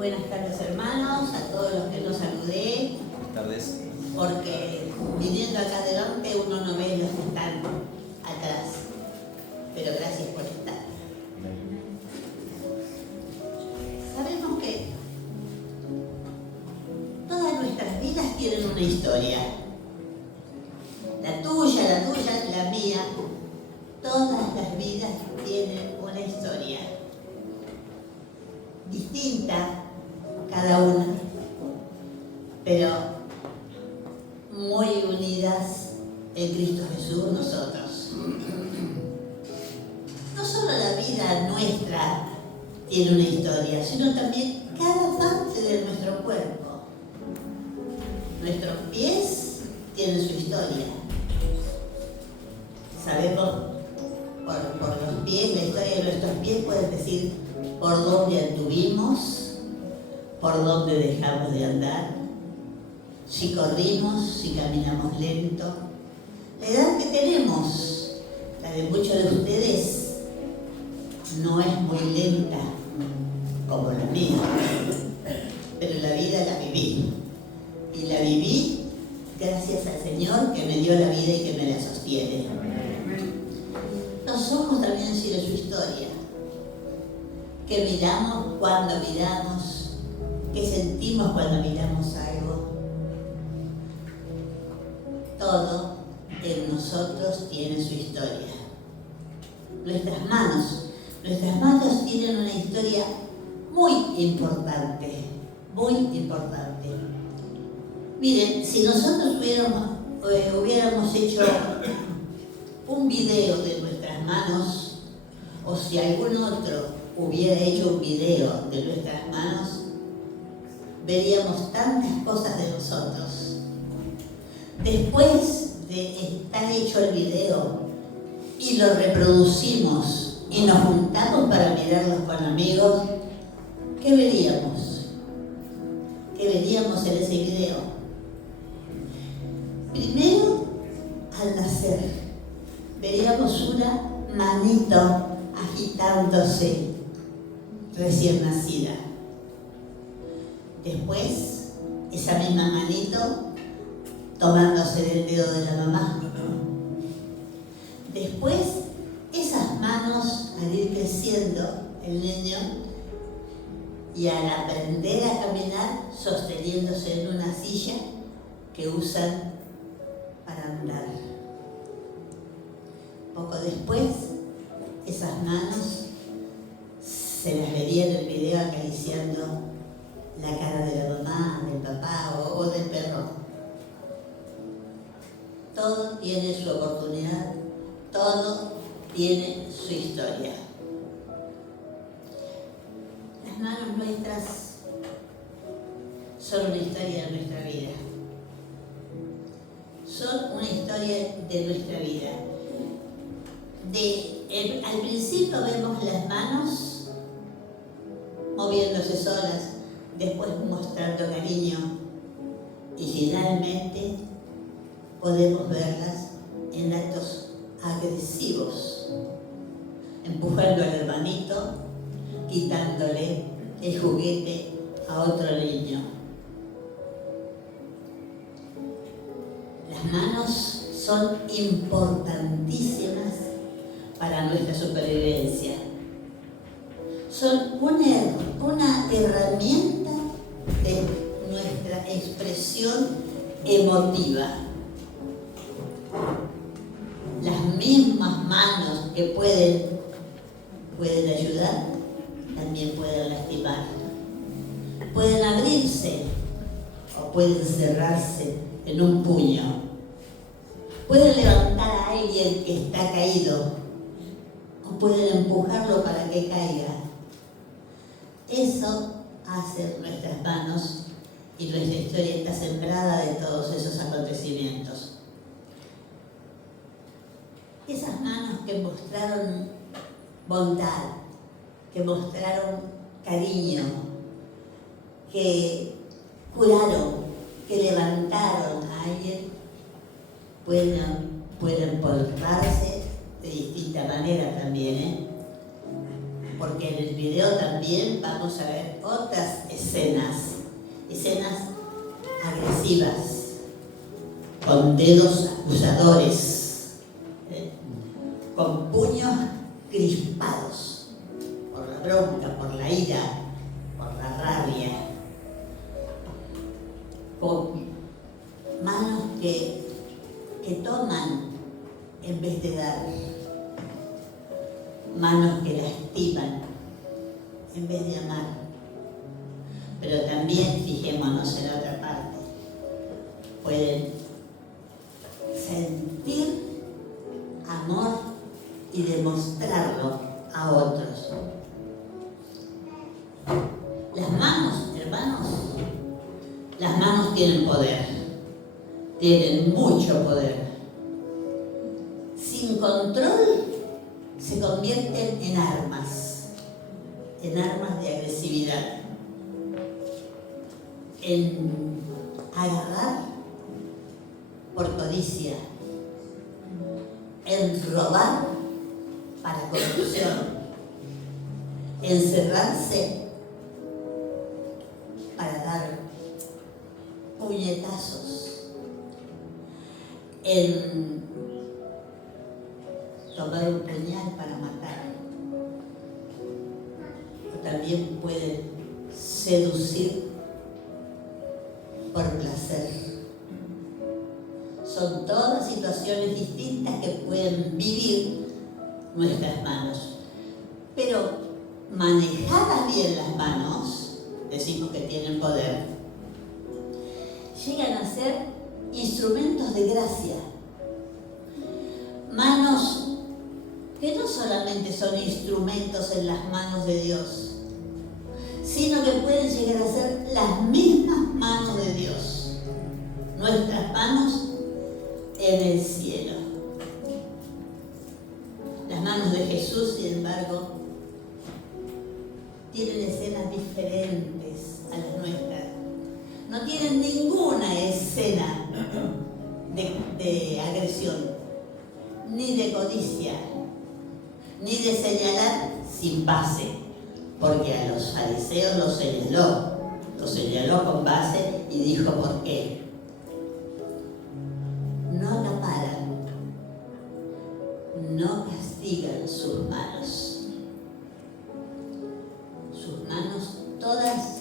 Buenas tardes, hermanos, a todos los que no saludé. Buenas tardes. Porque viniendo acá adelante uno no ve los que están atrás. Pero gracias por estar. Sabemos que todas nuestras vidas tienen una historia. La tuya, la mía. Todas las vidas tienen una historia. Distinta cada una, pero muy unidas en Cristo Jesús nosotros. No solo la vida nuestra tiene una historia, sino también cada parte de nuestro cuerpo. Nuestros pies tienen su historia. Sabemos por los pies, la historia de nuestros pies puede decir por dónde anduvimos, por dónde dejamos de andar, si corrimos, si caminamos lento. La edad que tenemos, la de muchos de ustedes, no es muy lenta como la mía, pero la vida la viví. Y la viví gracias al Señor que me dio la vida y que me la sostiene. Los ojos también tienen su historia. ¿Qué miramos cuando miramos? ¿Qué sentimos cuando miramos algo? Todo en nosotros tiene su historia. Nuestras manos tienen una historia muy importante, muy importante. Miren, si nosotros hubiéramos hecho un video de nuestras manos, o si algún otro hubiera hecho un video de nuestras manos, veríamos tantas cosas de nosotros. Después de estar hecho el video y lo reproducimos y nos juntamos para mirarlos con amigos, ¿qué veríamos? ¿Qué veríamos en ese video? Primero, al nacer, veríamos una manito agitándose, recién nacida. Después, esa misma manito tomándose del dedo de la mamá. Después, esas manos al ir creciendo el niño y al aprender a caminar sosteniéndose en una silla que usan para andar. Poco después, esas manos se las vería en el video acariciando la cara de la mamá, del papá o del perro. Todo tiene su oportunidad, todo tiene su historia. Las manos nuestras son una historia de nuestra vida. Son una historia de nuestra vida. Al principio vemos las manos moviéndose solas, después mostrando cariño y finalmente podemos verlas en actos agresivos, empujando al hermanito, quitándole el juguete a otro niño. Las manos son importantísimas para nuestra supervivencia. Son una herramienta de nuestra expresión emotiva. Las mismas manos que pueden ayudar, también pueden lastimar. Pueden abrirse o pueden cerrarse en un puño. Pueden levantar a alguien que está caído o pueden empujarlo para que caiga. Eso hacen nuestras manos y nuestra historia está sembrada de todos esos acontecimientos. Esas manos que mostraron bondad, que mostraron cariño, que curaron, que levantaron a alguien, pueden portarse de distinta manera también, porque en el video también vamos a ver otras escenas agresivas, con dedos acusadores, con puños crispados, por la bronca, por la ira, por la rabia, con manos que toman en vez de dar, manos que lastiman en vez de amar. Pero también, fijémonos en la otra parte, pueden sentir amor y demostrarlo a otros. Las manos, hermanos, las manos tienen poder, tienen mucho poder. Sin control se convierten en armas de agresividad, en agarrar por codicia, en robar para corrupción, en cerrarse para dar puñetazos, en tomar un puñal para matar. O también pueden seducir por placer. Son todas situaciones distintas que pueden vivir nuestras manos. Pero manejadas bien las manos, decimos que tienen poder, llegan a ser instrumentos de gracia. Manos que no solamente son instrumentos en las manos de Dios, sino que pueden llegar a ser las mismas manos de Dios, nuestras manos en el cielo. Las manos de Jesús, sin embargo, tienen escenas diferentes a las nuestras. No tienen ninguna escena de agresión, ni de codicia, ni de señalar sin base, porque a los fariseos los señaló con base y dijo por qué. No acaparan, no castigan sus manos. Sus manos todas,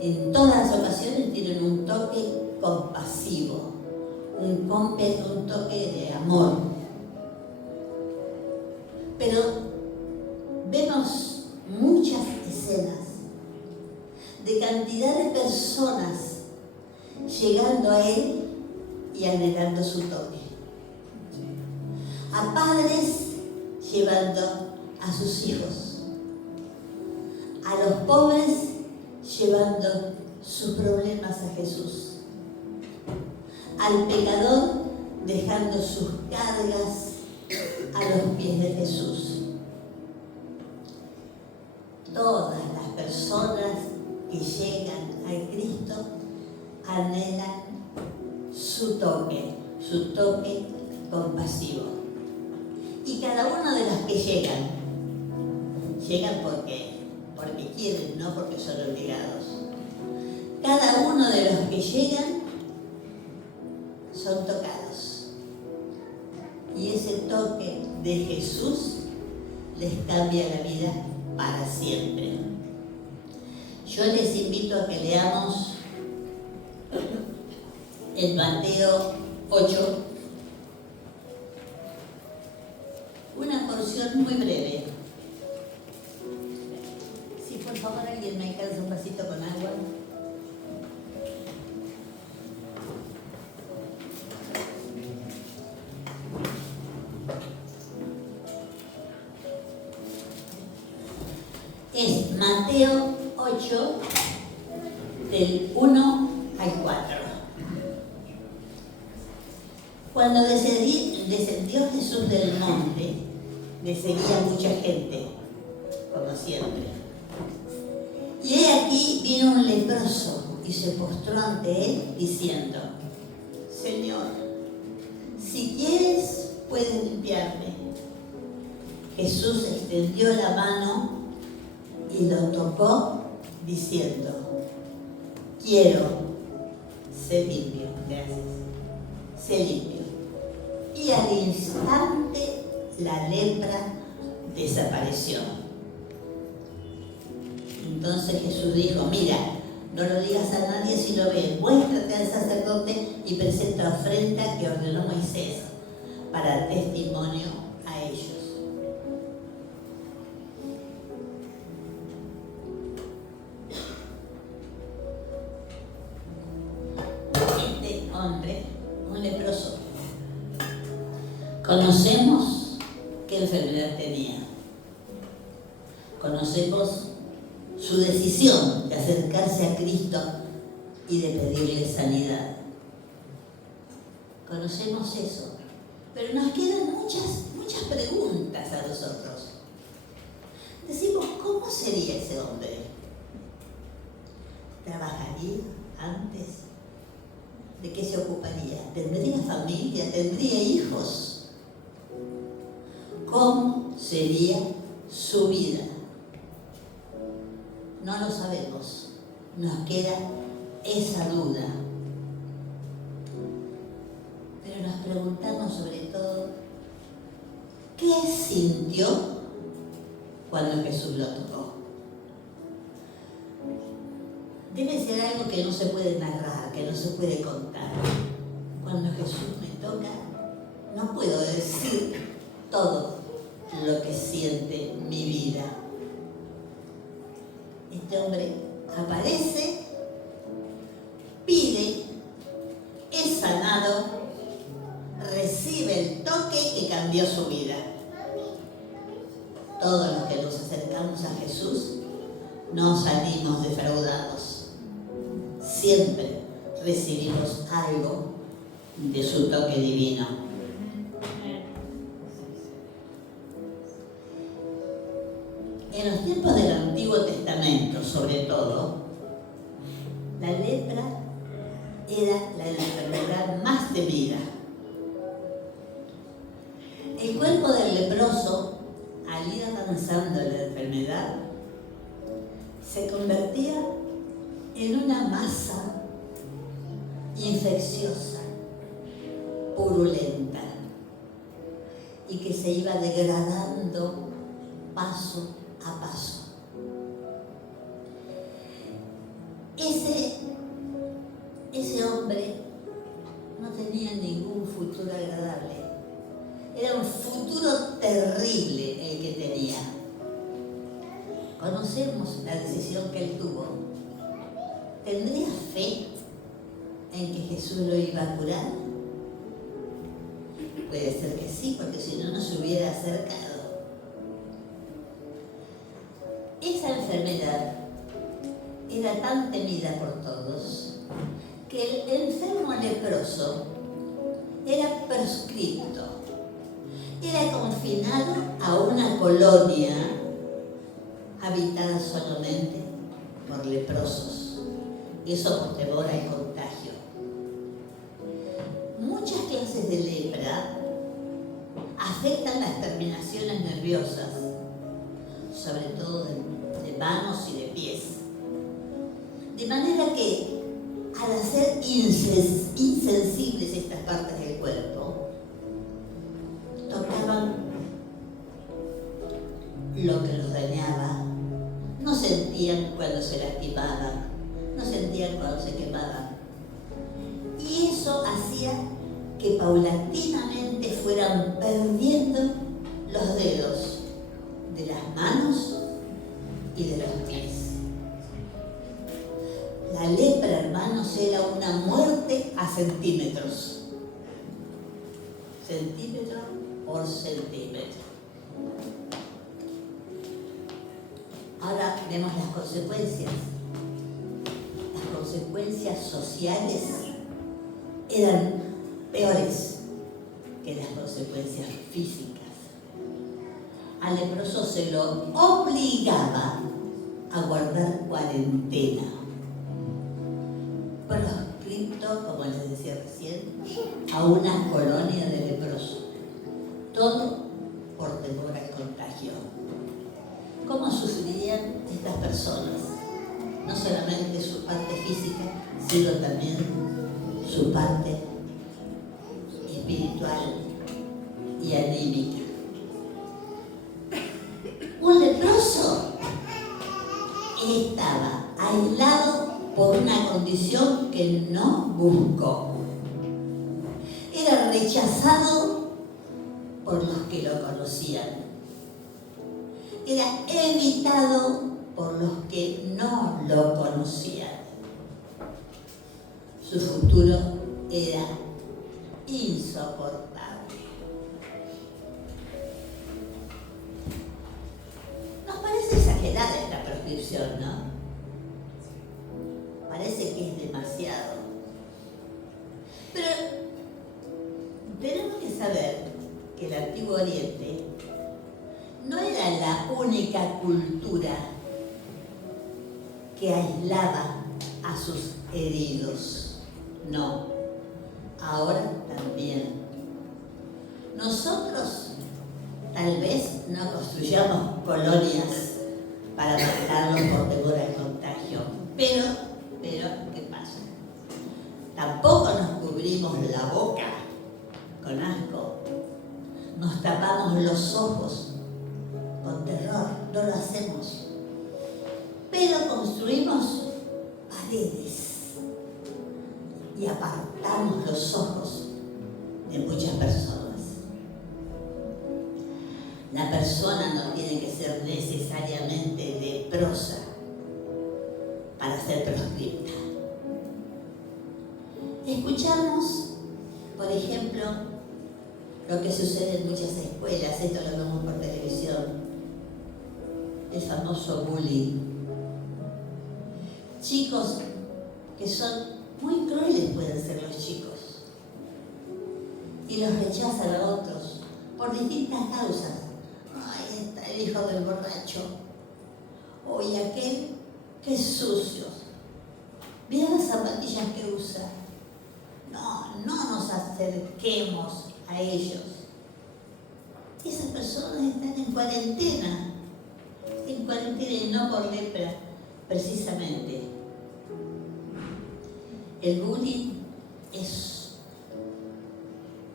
en todas las ocasiones, tienen un toque compasivo, un toque de amor. Pero vemos muchas escenas de cantidad de personas llegando a Él y anhelando su toque. A padres llevando a sus hijos. A los pobres llevando sus problemas a Jesús. Al pecador dejando sus cargas a los pies de Jesús. Todas las personas que llegan a Cristo anhelan su toque compasivo. Y cada uno de los que llegan porque quieren, no porque son obligados. Cada uno de los que llegan son tocados. Y ese toque de Jesús les cambia la vida para siempre. Yo les invito a que leamos en Mateo 8, una porción muy breve. Si por favor alguien me alcanza un vasito con agua. Es Mateo 8, del 1 al 4. Cuando descendió Jesús del monte, le seguía mucha gente, como siempre. Y he aquí vino un leproso y se postró ante él, diciendo: Señor, si quieres, puedes limpiarme. Jesús extendió la mano y lo tocó diciendo: quiero, sé limpio, gracias, sé limpio. Y al instante la lepra desapareció. Entonces Jesús dijo: mira, no lo digas a nadie si lo ves, muéstrate al sacerdote y presenta ofrenda que ordenó Moisés para testimonio a ellos. Este hombre, un leproso, conocemos qué enfermedad tenía. Conocemos su decisión de acercarse a Cristo y de pedirle sanidad. Conocemos eso, pero nos quedan muchas preguntas a nosotros. Decimos: ¿cómo sería ese hombre? ¿Trabajaría antes? ¿De qué se ocuparía? ¿Tendría familia? ¿Tendría hijos? ¿Cómo sería su vida? No lo sabemos, nos queda esa duda. Pero nos preguntamos sobre todo: ¿qué sintió cuando Jesús lo tocó? Debe ser algo que no se puede narrar, que no se puede contar. Cuando Jesús me toca, no puedo decir todo lo que siente mi vida. Este hombre aparece, pide, es sanado, recibe el toque que cambió su vida. Todos los que nos acercamos a Jesús no salimos defraudados. Siempre recibimos algo de su toque divino. En los tiempos del Antiguo Testamento, sobre todo, la lepra era la enfermedad más temida. El cuerpo del leproso, al ir avanzando la enfermedad, se convertía en una masa infecciosa, purulenta, y que se iba degradando paso a paso. Ese hombre no tenía ningún futuro agradable. Era un futuro terrible el que tenía. Conocemos la decisión que él tuvo. ¿Tendría fe en que Jesús lo iba a curar? Puede ser que sí, porque si no, no se hubiera acercado. Esa enfermedad era tan temida por todos que el enfermo leproso era proscripto, era confinado a una colonia habitada solamente por leprosos, y eso por temor al contagio. Muchas clases de lepra afectan las terminaciones nerviosas, sobre todo de manos y de pies. De manera que, al hacer insensibles estas partes del cuerpo, tocaban lo que los dañaba, no sentían cuando se lastimaban, no sentían cuando se quemaban. Y eso hacía que paulatinamente fueran perdiendo los dedos de las manos y de los pies. La lepra, hermanos, era una muerte a centímetros. Centímetro por centímetro. Ahora vemos las consecuencias. Las consecuencias sociales eran peores que las consecuencias físicas. Al leproso se lo obligaba a guardar cuarentena, proscripto, como les decía recién, a una colonia de leprosos. Todo por temor al contagio. estas personas, no solamente su parte física, sino también su parte espiritual y anímica. Un leproso estaba aislado por una condición que no buscó. Era rechazado por los que lo conocían. Era evitado por los que no lo conocían. Su futuro era insoportable. Nos parece exagerada esta prescripción, ¿no? Parece que es demasiado. Pero tenemos que saber que el Antiguo Oriente no era la única cultura que aislaba a sus heridos. No, ahora también. Nosotros tal vez no construyamos colonias para matarlos por temor al contagio, pero, ¿qué pasa? Tampoco nos cubrimos la boca con asco, nos tapamos los ojos con terror, no lo hacemos, pero construimos paredes y apartamos los ojos de muchas personas. La persona no tiene que ser necesariamente leprosa para ser proscripta. Escuchamos, por ejemplo, lo que sucede en muchas escuelas, esto lo vemos por televisión, el famoso bullying. Chicos que son muy crueles pueden ser los chicos y los rechazan a otros por distintas causas. Ahí está el hijo del borracho, o y aquel que es sucio. Mira las zapatillas que usa. No nos acerquemos a ellos. Esas personas están en cuarentena y no por lepra, precisamente. El bullying es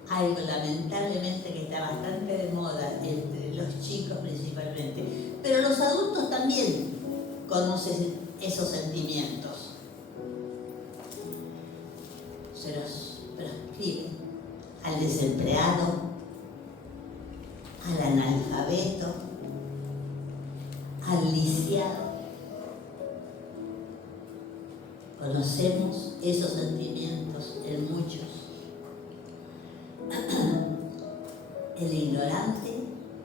algo lamentablemente que está bastante de moda entre los chicos principalmente, pero los adultos también conocen esos sentimientos. Se los proscribe al desempleado, al analfabeto, al lisiado. Conocemos esos sentimientos en muchos. El ignorante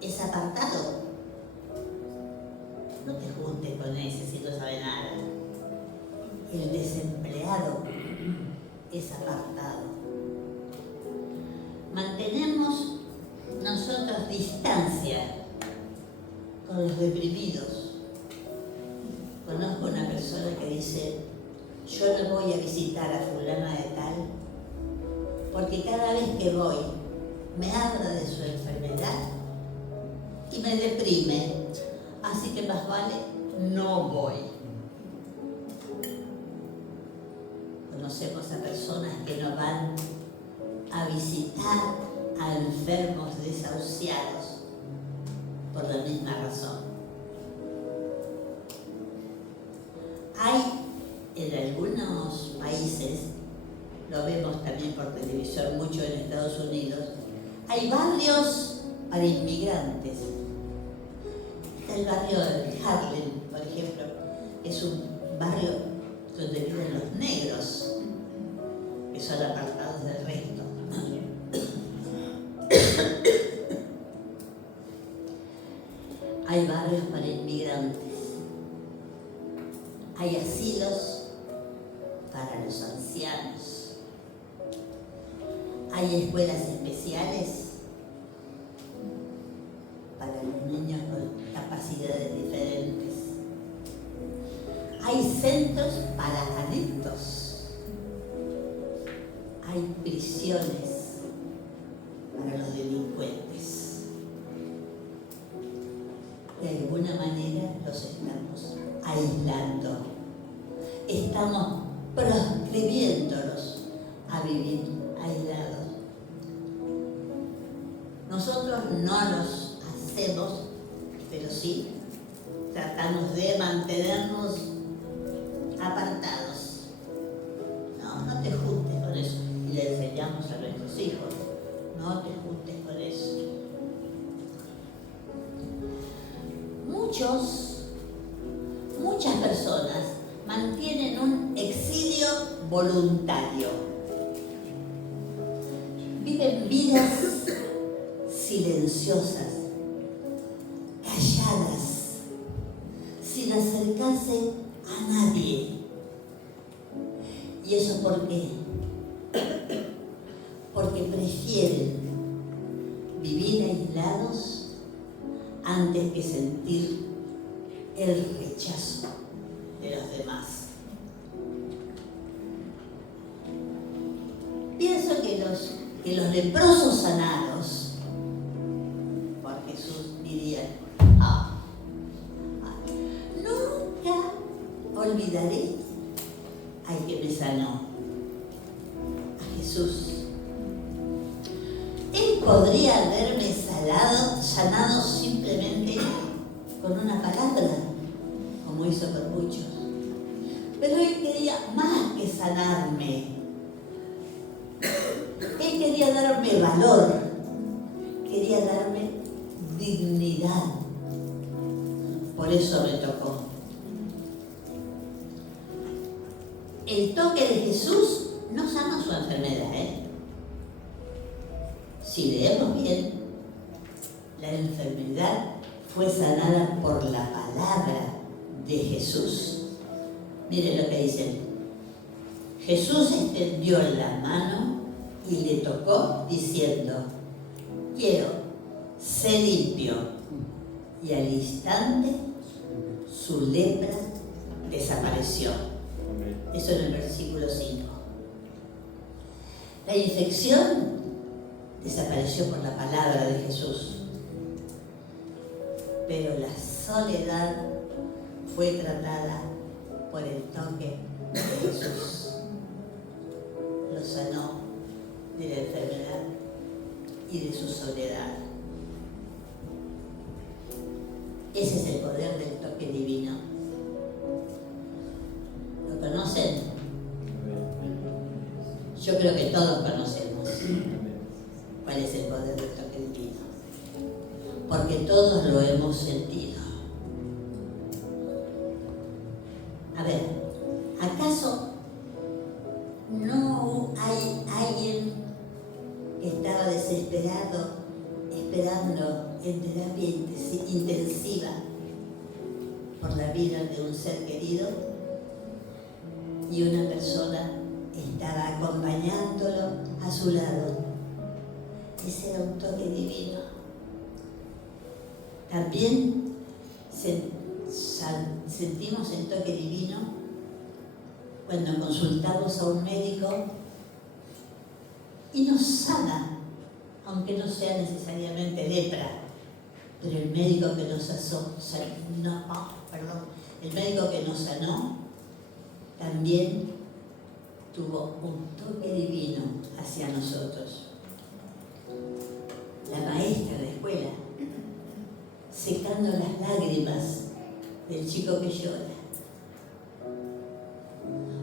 es apartado. No te juntes con ese si no sabe nada. El desempleado es apartado. Mantenemos nosotros distancia con los reprimidos. Conozco una persona que dice: yo no voy a visitar a fulana de tal porque cada vez que voy me habla de su enfermedad y me deprime, así que más vale no voy. Conocemos a personas que no van a visitar a enfermos desahuciados por la misma razón. Hay en algunos países, lo vemos también por televisión mucho en Estados Unidos, hay barrios para inmigrantes. Está el barrio de Harlem, por ejemplo, es un barrio donde viven los negros, que son apartados del resto. Hay barrios para inmigrantes, hay asilos para los ancianos, hay escuelas especiales para los niños con capacidades diferentes, hay centros para adictos, hay prisiones para los delincuentes. De alguna manera los los estamos aislando. Estamos proscribiéndolos a vivir aislados. Nosotros no los hacemos, pero sí tratamos de mantenernos apartados. No te juntes con eso. Y le enseñamos a nuestros hijos, no te juntes con eso. Muchas personas mantienen un exilio voluntario. Viven vidas silenciosas, calladas, sin acercarse a nadie. ¿Y eso por qué? Porque prefieren vivir aislados antes que sentir el rechazo de los demás. Pienso que los leprosos sanados por Jesús dirían: nunca olvidaré al que me sanó, a Jesús. Él podría haberme sanado simplemente con una palabra, como hizo con muchos. Pero Él quería más que sanarme. Él quería darme valor, quería darme dignidad. Por eso me tocó. El toque de Jesús no sanó su enfermedad, Si leemos bien, la enfermedad fue sanada por la palabra de Jesús. Miren lo que dice. Jesús extendió la mano y le tocó diciendo: quiero, sé limpio. Y al instante su lepra desapareció. Eso en el versículo 5. La infección desapareció por la palabra de Jesús. Pero la soledad fue tratada por el toque de Jesús. Lo sanó de la enfermedad y de su soledad. Ese es el poder del toque divino. ¿Lo conocen? Yo creo que todos conocemos cuál es el poder del toque divino, porque todos lo hemos sentido. A ver, ¿acaso no hay alguien que estaba desesperado esperando en terapia intensiva por la vida de un ser querido y una persona estaba acompañándolo a su lado? Ese era un toque divino. También sentimos el toque divino cuando consultamos a un médico y nos sana, aunque no sea necesariamente lepra, pero el médico que nos sanó también tuvo un toque divino hacia nosotros. La maestra de la escuela, secando las lágrimas del chico que llora,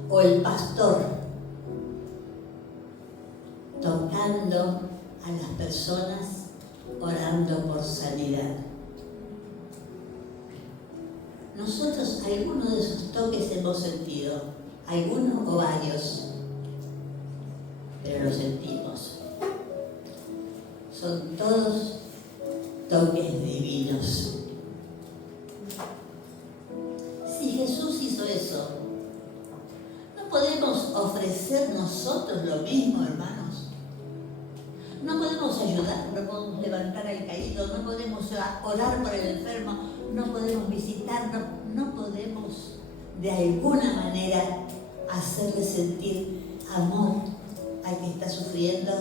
o el pastor tocando a las personas, orando por sanidad. Nosotros algunos de esos toques hemos sentido, algunos o varios, pero los sentimos. Son todos toques divinos. Si Jesús hizo eso, ¿no podemos ofrecer nosotros lo mismo, hermanos? No podemos ayudar, no podemos levantar al caído, no podemos orar por el enfermo, no podemos visitar, no podemos de alguna manera hacerle sentir amor al que está sufriendo.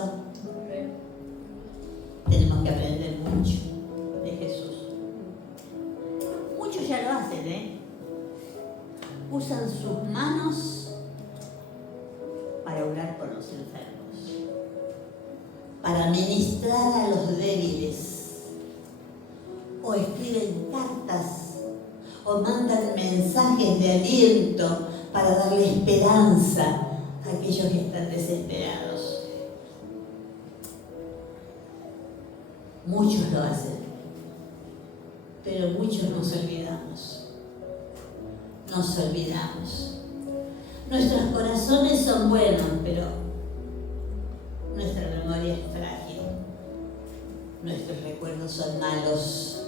Tenemos que aprender mucho de Jesús. Muchos ya lo hacen, los enfermos, para ministrar a los débiles, o escriben cartas, o mandan mensajes de aliento para darle esperanza a aquellos que están desesperados. Muchos lo hacen, pero muchos nos olvidamos. Nos olvidamos. Nuestros corazones son buenos, pero nuestra memoria es frágil. Nuestros recuerdos son malos.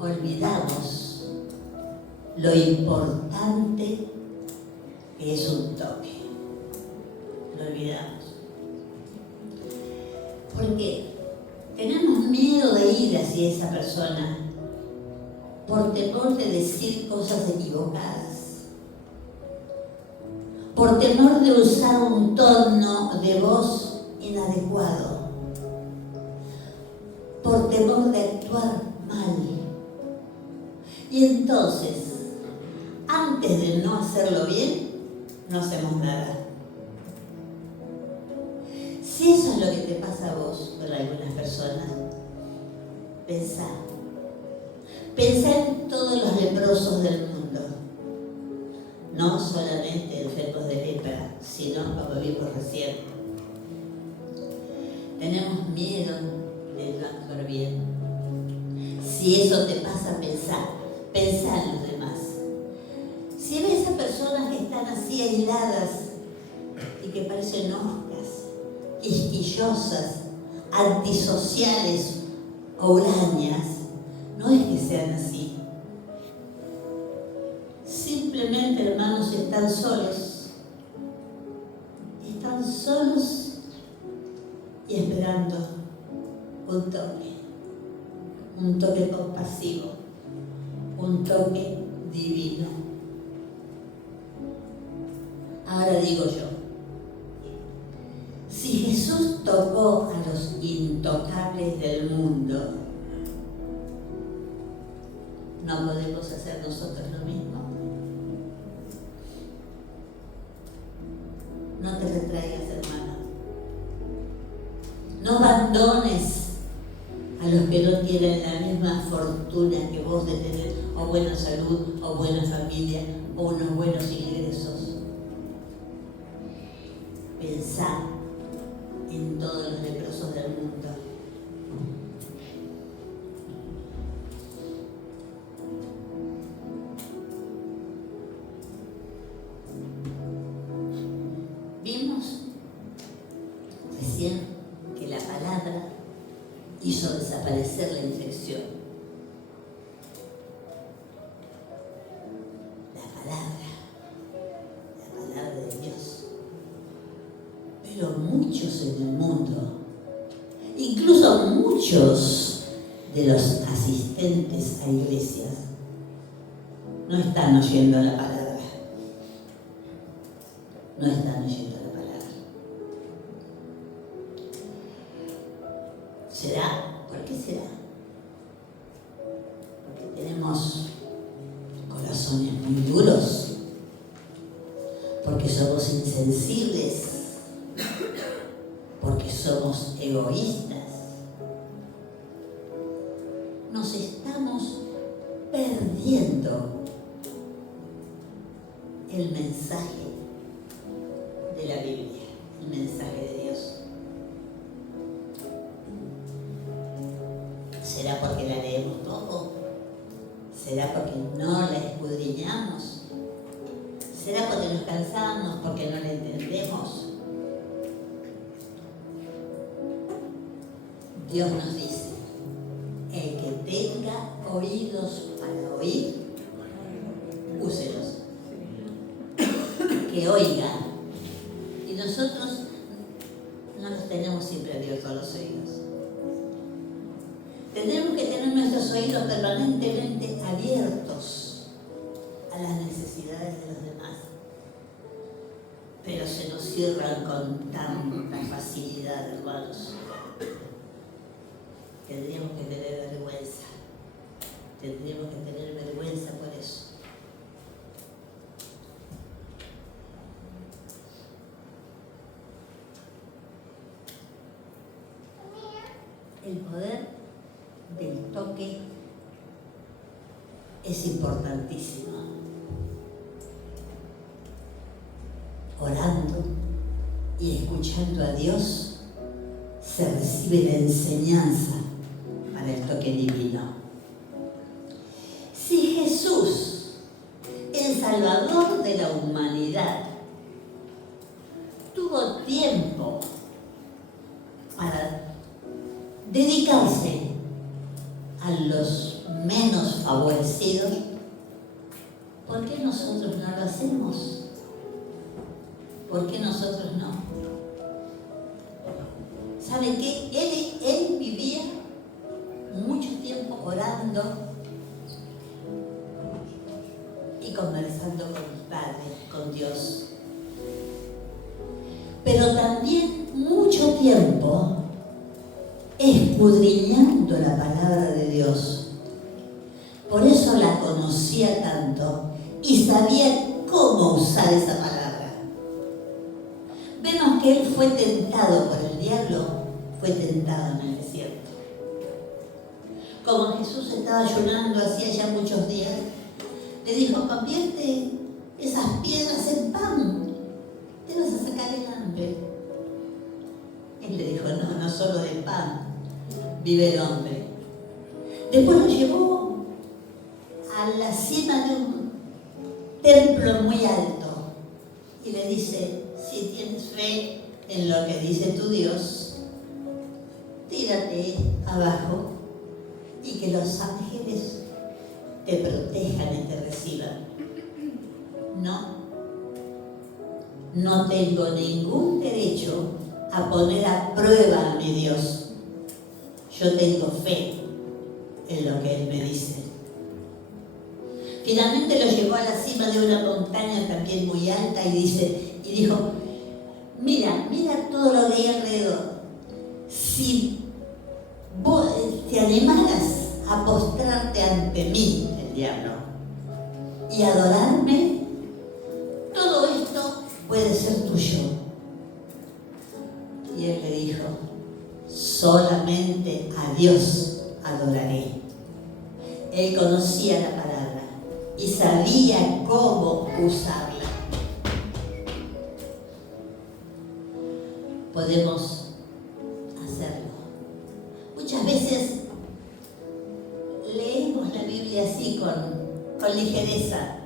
Olvidamos lo importante que es un toque. Lo olvidamos. Porque tenemos miedo de ir hacia esa persona por temor de decir cosas equivocadas, por temor de usar un tono de voz inadecuado, por temor de actuar mal. Y entonces, antes de no hacerlo bien, no hacemos nada. Si eso es lo que te pasa a vos con algunas personas, pensá en todos los leprosos del mundo, no solamente enfermos de lepra, sino, como vimos recién, tenemos miedo de no actuar bien. Si eso te pasa, pensá en los demás. Si ves a personas que están así aisladas y que parecen oscas, quisquillosas, antisociales o hurañas, no es que sean así. Simplemente, hermanos, están solos. Están solos y esperando un toque compasivo, un toque divino. Ahora digo yo, si Jesús tocó a los intocables del mundo, ¿no podemos hacer nosotros lo mismo? No te retraigas, hermano. No abandones a los que no tienen la misma fortuna que vos de tener o buena salud, o buena familia, o unos buenos ingresos. Pensá en todos los leprosos del mundo. Vimos recién que la palabra hizo desaparecer la infección. La palabra de Dios. Pero muchos en el mundo, incluso muchos de los asistentes a iglesias, no están oyendo la palabra. No están oyendo la palabra. ¿Será? ¿Por qué será? Porque tenemos corazones muy duros, porque somos insensibles, porque somos egoístas. Nos estamos perdiendo el mensaje de la Biblia, el mensaje de Dios. ¿Será porque la leemos poco? ¿Será porque no la escudriñamos? ¿Será porque nos cansamos, porque no la entendemos? Dios nos dice, el que tenga oídos para oír, úselos. Que oiga. Y nosotros no los tenemos siempre abiertos a los oídos. Tenemos que tener nuestros oídos permanentemente abiertos a las necesidades de los demás. Pero se nos cierran con tanta facilidad, hermanos. Tendríamos que tener vergüenza. Tendríamos que tener vergüenza por eso. El poder del toque es importantísimo. Orando y escuchando a Dios se recibe la enseñanza para el toque divino. Si Jesús, el Salvador de la humanidad, tuvo tiempo para dedicarse a los menos favorecidos, ¿por qué nosotros no lo hacemos? ¿Por qué nosotros no? ¿Saben qué? Él vivía mucho tiempo orando y conversando con el Padre, con Dios. Pero también mucho tiempo escudriñando la palabra de Dios. Por eso la conocía tanto y sabía cómo usar esa palabra. Vemos que él fue tentado por el diablo, fue tentado en el desierto. Como Jesús estaba ayunando hacía ya muchos días, le dijo: convierte esas piedras en pan, te vas a sacar el hambre. Él le dijo: no solo de pan vive el hombre. Después lo llevó a la cima de un templo muy alto y le dice: si tienes fe en lo que dice tu Dios, tírate abajo y que los ángeles te protejan y te reciban. No tengo ningún derecho a poner a prueba a mi Dios. Yo tengo fe en lo que Él me dice. Finalmente lo llevó a la cima de una montaña también muy alta y dijo: mira todo lo que hay alrededor. Si vos te animaras a postrarte ante mí, el diablo, y adorarme, todo esto puede ser tuyo. Y él le dijo: solamente a Dios adoraré. Él conocía la palabra y sabía cómo usarla. Podemos hacerlo. Muchas veces leemos la Biblia así con ligereza,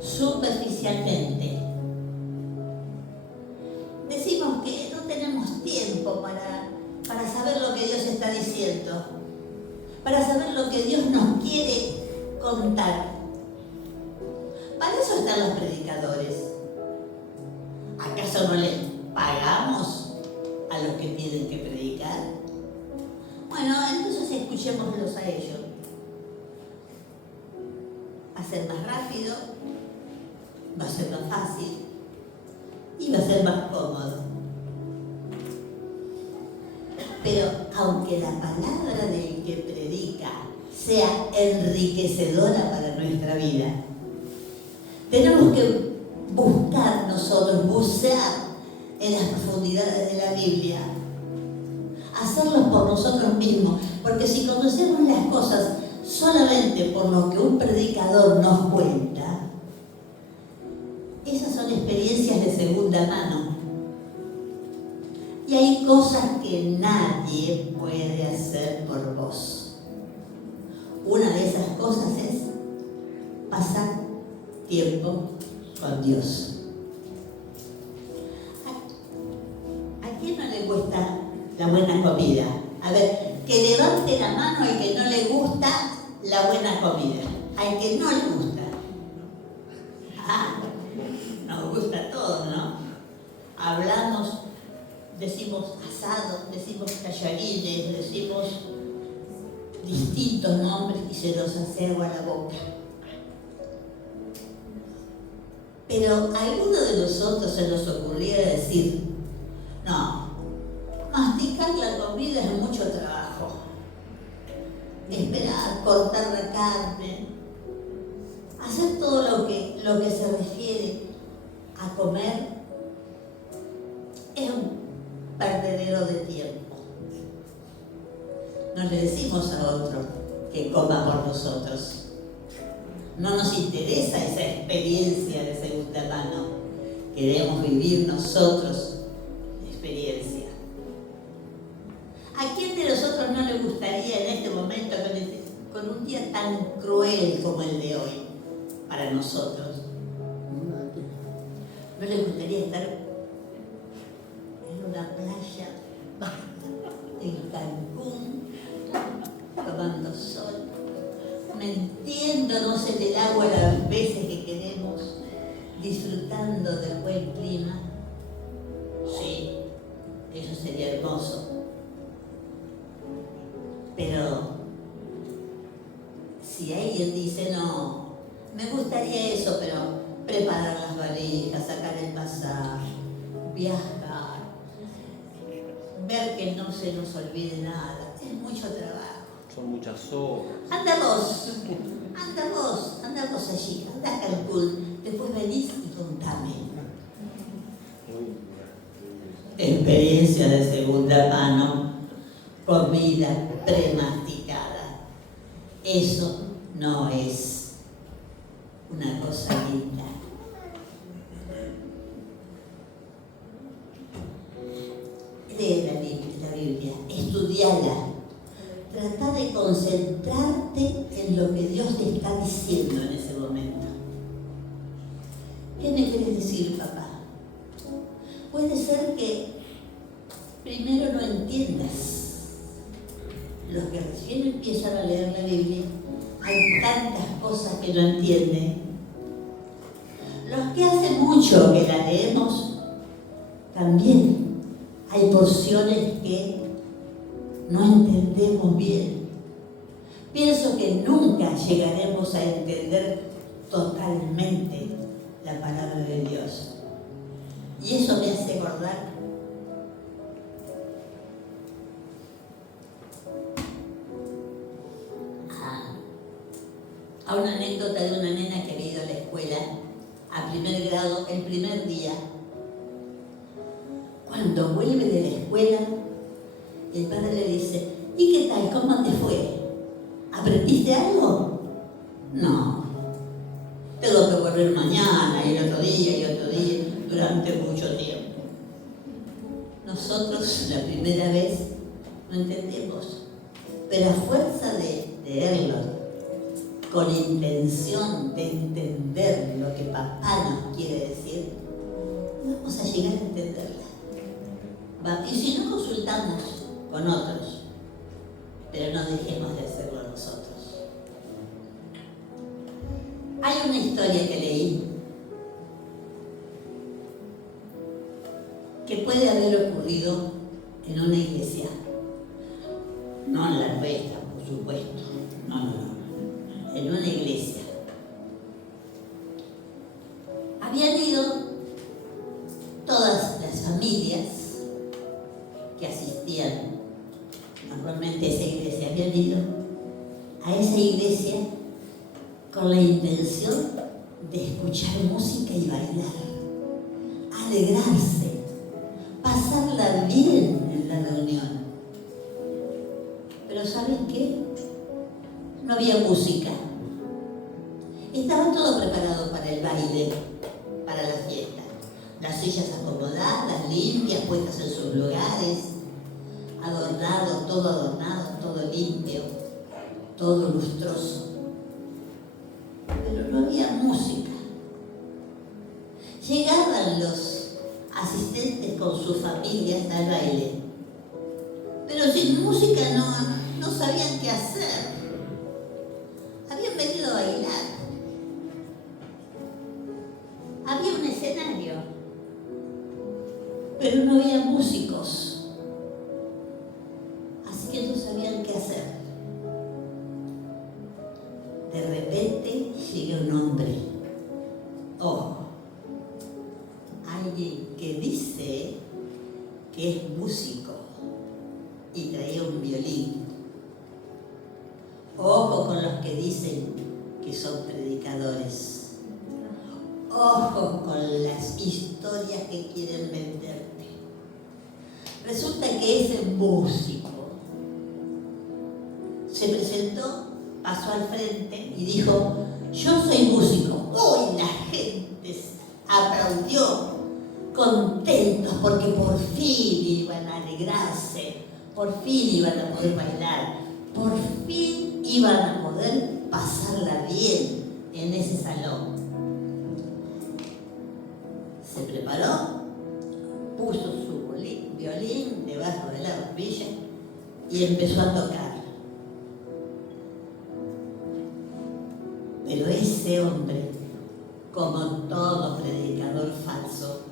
superficialmente. Decimos que no tenemos tiempo para saber lo que Dios está diciendo, para saber lo que Dios nos quiere contar. Para eso están los predicadores. ¿Acaso no les pagamos a los que tienen que predicar? Bueno, entonces escuchémoslos a ellos. Va a ser más rápido, va a ser más fácil y va a ser más cómodo. Pero aunque la palabra del que predica sea enriquecedora para nuestra vida, tenemos que buscar nosotros, bucear en las profundidades de la Biblia, hacerlo por nosotros mismos, porque si conocemos las cosas solamente por lo que un predicador nos cuenta, esas son experiencias de segunda mano. Y hay cosas que nadie puede hacer por vos. Una de esas cosas es pasar tiempo con Dios. ¿A quién no le gusta la buena comida? A ver, que levante la mano al que no le gusta la buena comida. Al que no le gusta. Nos gusta todo, ¿no? Hablamos, decimos asado, decimos tallarines, decimos distintos nombres y se nos hace agua la boca. Pero a alguno de nosotros se nos ocurría decir: no, masticar la comida es mucho trabajo. Esperar, cortar la carne, hacer todo lo que se refiere a comer es un perdedero de tiempo. No le decimos a otro que coma por nosotros. No nos interesa esa experiencia de segunda mano. Queremos vivir nosotros la experiencia. ¿A quién de nosotros no le gustaría en este momento, con un día tan cruel como el de hoy, para nosotros, no le gustaría estar en una playa en Cancún, tomando sol, metiéndonos en el agua las veces que queremos, disfrutando del buen clima? Sí, eso sería hermoso. Pero si alguien dice, no, me gustaría eso, pero preparar las valijas, sacar el pasaje, viajar, ver que no se nos olvide nada, es mucho trabajo. Son muchas horas. Anda vos allí, anda a Cancún, después venís y contame. Experiencia de segunda mano, comida premasticada. Eso no es una cosa linda. Lee la Biblia, estudiala. Trata de concentrarte en lo que Dios te está diciendo en ese momento. ¿Qué me quieres decir, papá? Puede ser que primero no entiendas. Los que recién empiezan a leer la Biblia, hay tantas cosas que no entienden. Los que hace mucho que la leemos, también hay porciones que no entendemos bien. Pienso que nunca llegaremos a entender totalmente la palabra de Dios. Y eso me hace acordar a una anécdota de una nena que había ido a la escuela a primer grado el primer día. Cuando vuelve de la escuela, el padre le dice, ¿y qué tal? ¿Cómo te fue? ¿Aprendiste algo? No. Tengo que volver mañana y otro día, durante mucho tiempo. Nosotros la primera vez no entendemos, pero a fuerza de leerlo, con intención de entender lo que papá nos quiere decir, vamos a llegar a entenderla. Y si no, consultamos con otros, pero no dejemos de hacerlo nosotros. Hay una historia que leí que puede haber ocurrido en una iglesia, no en la nuestra, por supuesto, no, en una iglesia. Habían ido todas las familias que asistían normalmente a esa iglesia, habían ido a esa iglesia con la intención de escuchar música y bailar, alegrarse, pasarla bien en la reunión. Pero ¿saben qué? No había música. Estaba todo preparado para el baile, para la fiesta. Las sillas acomodadas, limpias, puestas en sus lugares, adornado, todo limpio, todo lustroso. Pero no había música. Llegaban los asistentes con sus familias al baile, pero sin música no sabían qué hacer. Habían venido a bailar. Había un escenario, pero no había músicos, así que no sabían qué hacer. De repente llega un hombre, alguien que dice que es músico y traía un violín. Ojo con los que dicen que son predicadores. Ojo con las historias que quieren venderte. Resulta que ese músico pasó al frente y dijo: yo soy músico. ¡Uy! La gente aplaudió, contentos porque por fin iban a alegrarse, por fin iban a poder bailar, por fin iban a poder pasarla bien en ese salón. Se preparó, puso su violín debajo de la barbilla y empezó a tocar. Pero ese hombre, como todo predicador falso,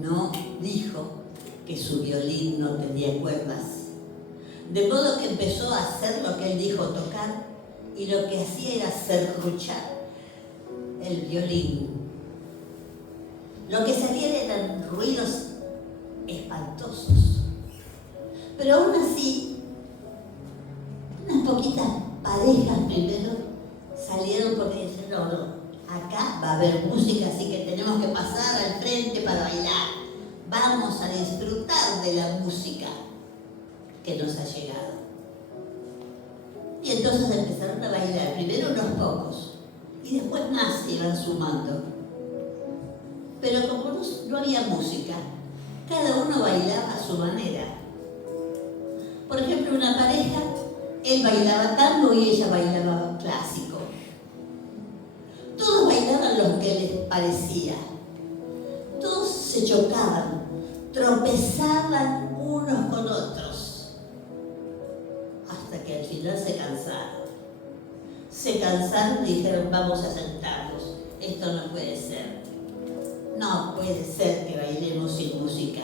no dijo que su violín no tenía cuerdas. De modo que empezó a hacer lo que él dijo tocar, y lo que hacía era serruchar el violín. Lo que salía eran ruidos espantosos. Pero aún así, unas poquitas parejas primero salieron porque dijeron: no, acá va a haber música, así que tenemos que pasar al frente para bailar. Vamos a disfrutar de la música que nos ha llegado. Y entonces empezaron a bailar, primero unos pocos, y después más se iban sumando. Pero como no había música, cada uno bailaba a su manera. Por ejemplo, una pareja, él bailaba tango y ella bailaba clásico. Todos bailaban lo que les parecía. Todos se chocaban, tropezaban unos con otros, hasta que al final se cansaron. Se cansaron y dijeron: vamos a sentarnos, esto no puede ser. No puede ser que bailemos sin música.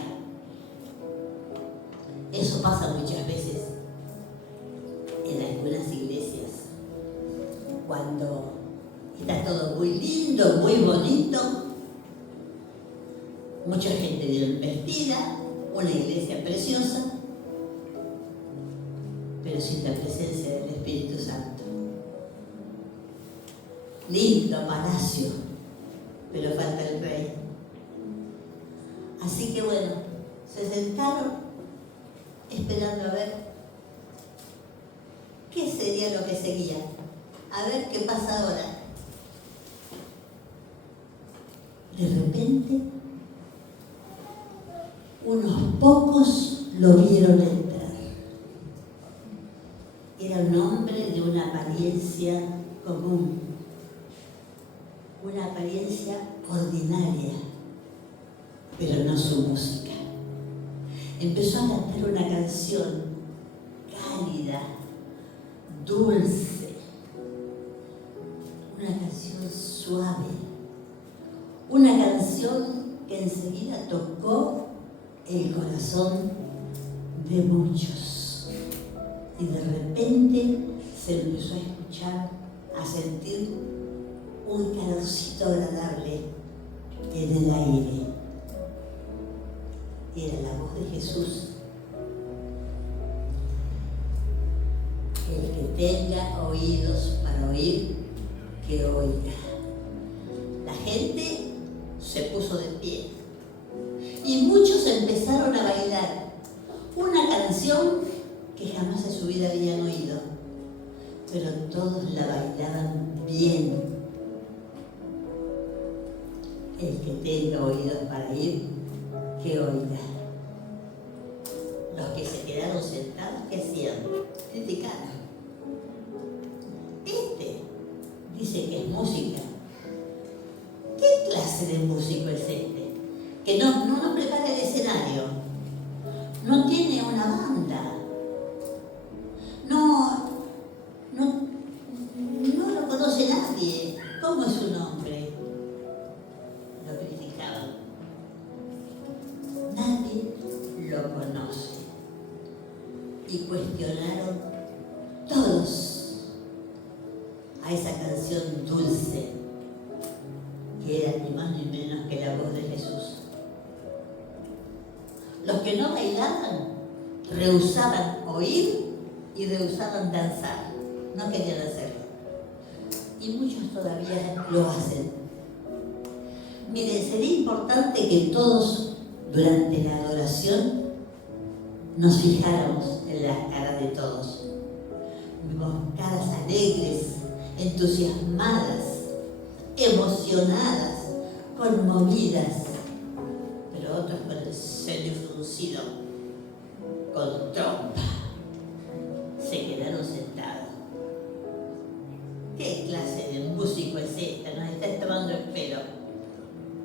Eso pasa muchas veces en algunas iglesias, cuando está todo muy lindo, muy bonito, mucha gente bien vestida, una iglesia preciosa, pero sin la presencia del Espíritu Santo. Lindo palacio, pero falta el rey. Así que bueno, se sentaron esperando a ver qué sería lo que seguía. A ver qué pasa ahora. De repente, unos pocos lo vieron entrar. Era un hombre de una apariencia común, una apariencia ordinaria, pero no su música. Empezó a cantar una canción cálida, dulce, una canción suave, una canción que enseguida tocó el corazón de muchos. Y de repente se empezó a escuchar, a sentir un calorcito agradable en el aire. Era la voz de Jesús. El que tenga oídos para oír, que oiga. La gente se puso de pie y muchos empezaron a bailar una canción que jamás en su vida habían oído, pero todos la bailaban bien. El que tenga oídos para oír, que oiga. Los que se quedaron sentados, ¿qué hacían? Criticaron. Dice que es música. ¿Qué clase de músico es este? Que no prepara el escenario, no tiene una banda, no lo conoce nadie. ¿Cómo es su nombre? Lo criticaban. Nadie lo conoce. Y cuestionaron todos a esa canción dulce, que era ni más ni menos que la voz de Jesús. Los que no bailaban rehusaban oír y rehusaban danzar, no querían hacerlo. Y muchos todavía lo hacen. Miren, sería importante que todos durante la adoración nos fijáramos en las caras de todos. vimos caras alegres, entusiasmadas, emocionadas, conmovidas, pero otros con el ceño fruncido, con trompa. Se quedaron sentados. ¿Qué clase de músico es esta? Nos está tomando el pelo.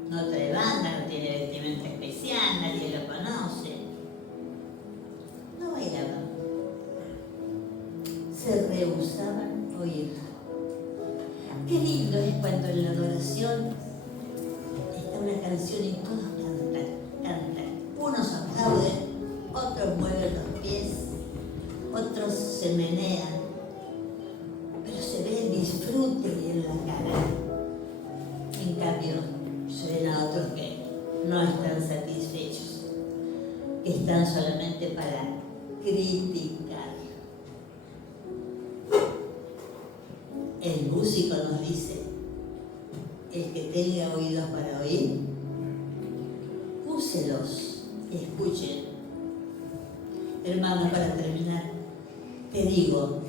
No trae banda, no tiene vestimenta especial, nadie lo conoce. No bailaban. Se rehusaban a oír. Qué lindo es cuando en la adoración está una canción y todos cantan. Unos aplauden, otros mueven los pies, otros se menean, pero se ve el disfrute en la cara. En cambio, se ven a otros que no están satisfechos, que están solamente para criticar. El músico nos dice, el que tenga oídos para oír, úselos y escuchen. Hermanos, para terminar, te digo,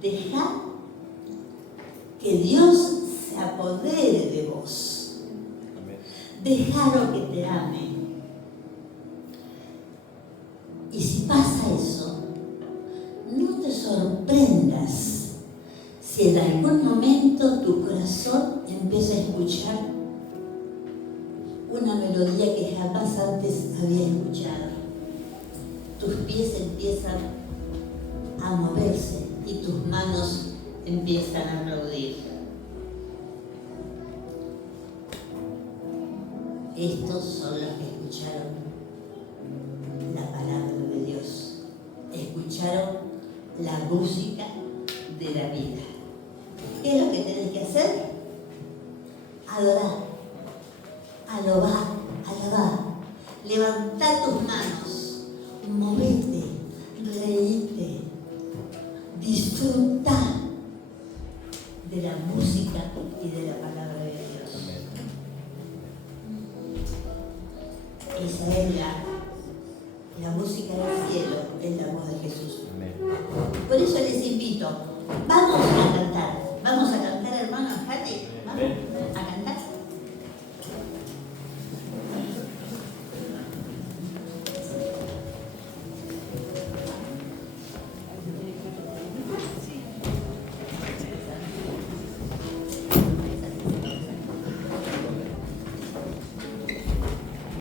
deja que Dios se apodere de vos. Déjalo que te ame. Y si pasa eso, no te sorprendas si en algún momento tu corazón empieza a escuchar una melodía que jamás antes había escuchado. Tus pies empiezan a moverse y tus manos empiezan a aplaudir. Estos son los que escucharon la palabra de Dios. Escucharon la música de la vida. ¿Qué es lo que tenés que hacer? Adorar, alabar, levantar tus manos, movete, reíte, disfruta de la música y de la palabra de Dios. Esa es la música del cielo, es la voz de Jesús. Por eso les invito, vamos a cantar.